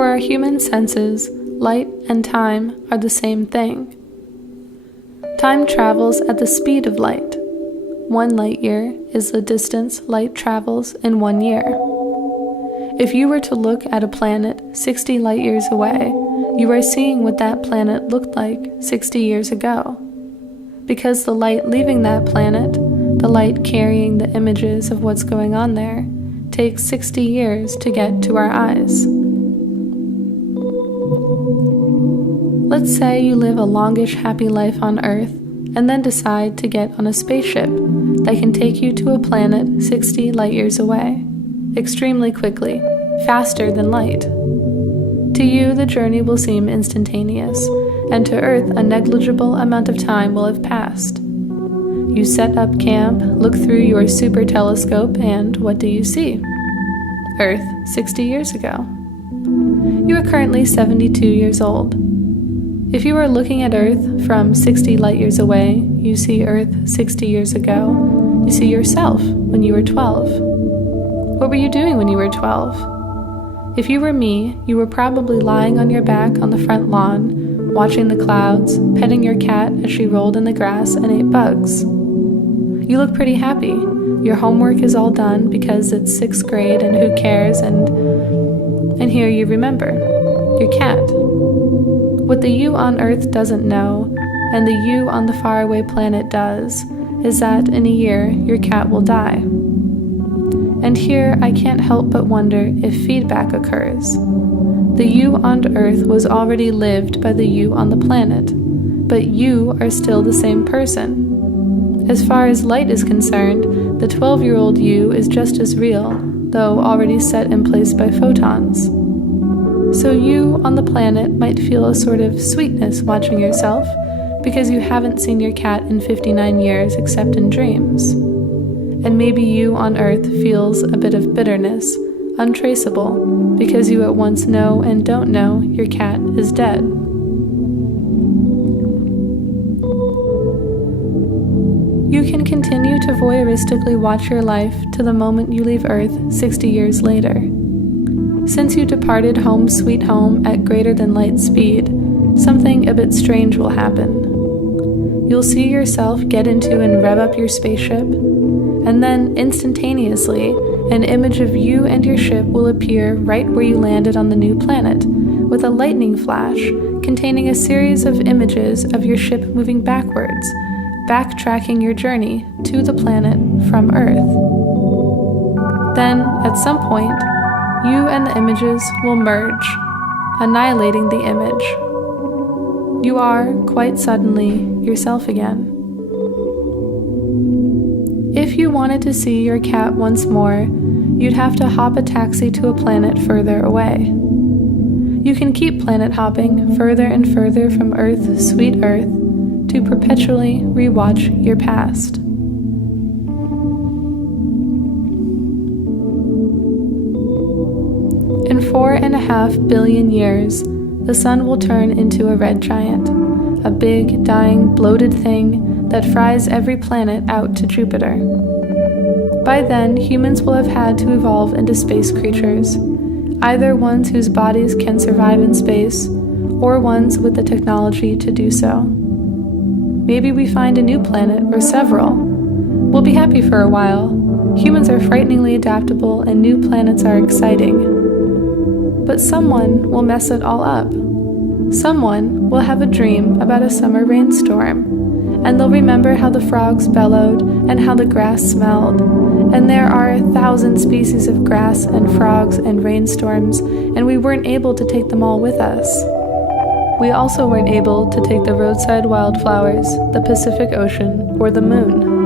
For our human senses, light and time are the same thing. Time travels at the speed of light. 1 light year is the distance light travels in 1 year. If you were to look at a planet 60 light years away, you are seeing what that planet looked like 60 years ago. Because the light leaving that planet, the light carrying the images of what's going on there, takes 60 years to get to our eyes. Let's say you live a longish happy life on Earth and then decide to get on a spaceship that can take you to a planet 60 light years away, extremely quickly, faster than light. To you, the journey will seem instantaneous, and to Earth, a negligible amount of time will have passed. You set up camp, look through your super telescope, and what do you see? Earth 60 years ago. You are currently 72 years old. If you are looking at Earth from 60 light years away, you see Earth 60 years ago. You see yourself when you were 12. What were you doing when you were 12? If you were me, you were probably lying on your back on the front lawn, watching the clouds, petting your cat as she rolled in the grass and ate bugs. You look pretty happy. Your homework is all done because it's 6th grade and who cares, and here you remember, your cat. What the you on Earth doesn't know, and the you on the faraway planet does, is that in a year your cat will die. And here I can't help but wonder if feedback occurs. The you on Earth was already lived by the you on the planet, but you are still the same person. As far as light is concerned, the 12-year-old you is just as real, though already set in place by photons. So you on the planet might feel a sort of sweetness watching yourself, because you haven't seen your cat in 59 years except in dreams. And maybe you on Earth feels a bit of bitterness, untraceable, because you at once know and don't know your cat is dead. You can continue to voyeuristically watch your life to the moment you leave Earth 60 years later. Since you departed home sweet home at greater than light speed, something a bit strange will happen. You'll see yourself get into and rev up your spaceship, and then instantaneously, an image of you and your ship will appear right where you landed on the new planet, with a lightning flash containing a series of images of your ship moving backwards, backtracking your journey to the planet from Earth. Then, at some point, you and the images will merge, annihilating the image. You are, quite suddenly, yourself again. If you wanted to see your cat once more, you'd have to hop a taxi to a planet further away. You can keep planet hopping further and further from Earth, sweet Earth, to perpetually rewatch your past. In 4.5 billion years, the sun will turn into a red giant, a big, dying, bloated thing that fries every planet out to Jupiter. By then, humans will have had to evolve into space creatures, either ones whose bodies can survive in space, or ones with the technology to do so. Maybe we find a new planet, or several. We'll be happy for a while. Humans are frighteningly adaptable, and new planets are exciting. But someone will mess it all up. Someone will have a dream about a summer rainstorm, and they'll remember how the frogs bellowed and how the grass smelled. And there are 1,000 species of grass and frogs and rainstorms, and we weren't able to take them all with us. We also weren't able to take the roadside wildflowers, the Pacific Ocean, or the moon.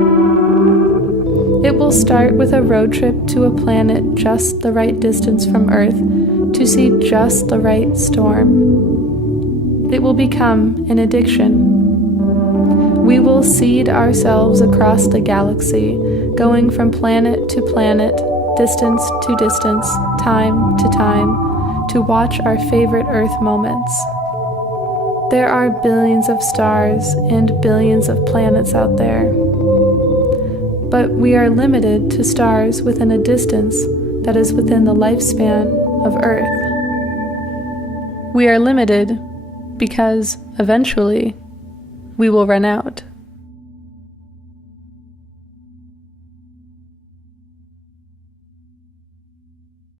It will start with a road trip to a planet just the right distance from Earth to see just the right storm. It will become an addiction. We will seed ourselves across the galaxy, going from planet to planet, distance to distance, time to time, to watch our favorite Earth moments. There are billions of stars and billions of planets out there. But we are limited to stars within a distance that is within the lifespan of Earth. We are limited because, eventually, we will run out.